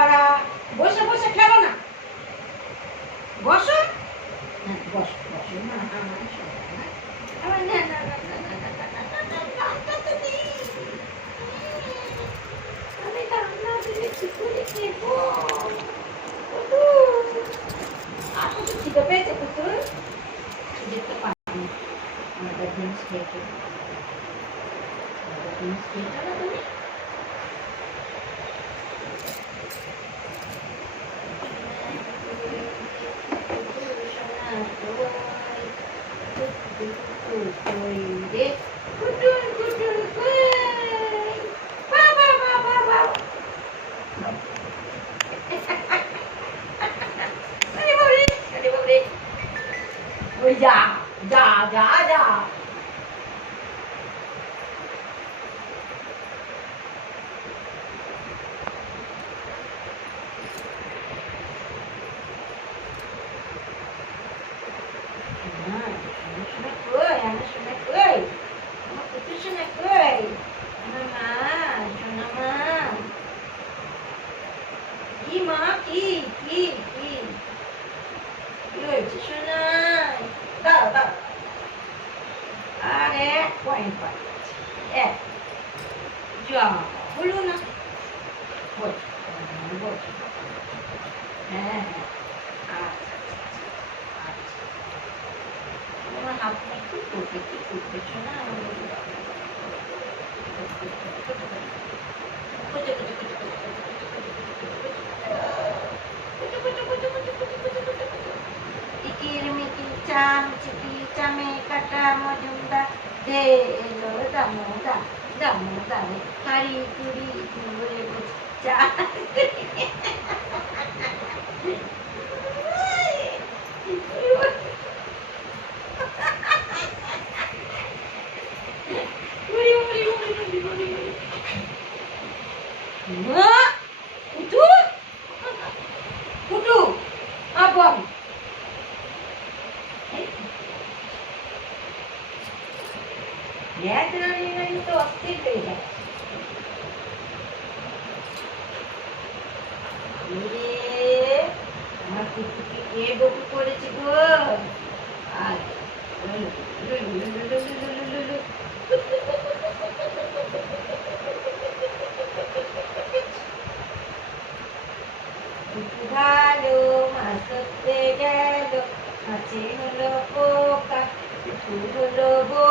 করা। বসে বসে খেলো না, বসো। হ্যাঁ বসো বসো, না আমার সোনা, আমার না না না না না না না না না, নামটা তো নেই। আমি রান্না দিলে কি করে খেবো? কুটু, আর কুটু খিদে পেয়েছে কুটু? খিদে তো পাইনি, আমাদের জিনিস খেয়েছো, আমাদের জিনিস খেয়েছো না তুমি? ওই যা যা যা যা, আর এক পয়েন্ট পাচ্ছি, এক যা হলো না, বলছি বলছি, হ্যাঁ হ্যাঁ, আচ্ছা আচ্ছা, তোমার হাতটা একটু করবে, কি করতেছো না? ইকির চাম চিকি চামে কাটা মজুমদার দে এলো দামোদা, দামোদারে হাড়ি চুড়ি ধরে চা। কুটু কুটু আপন তো অস্থির হয়ে যাচ্ছে। আমার কুকুরকে কে বকু করেছে গো? ভালো মাছ ধরতে গেল, মাছে হলো পোকা, হলো গো।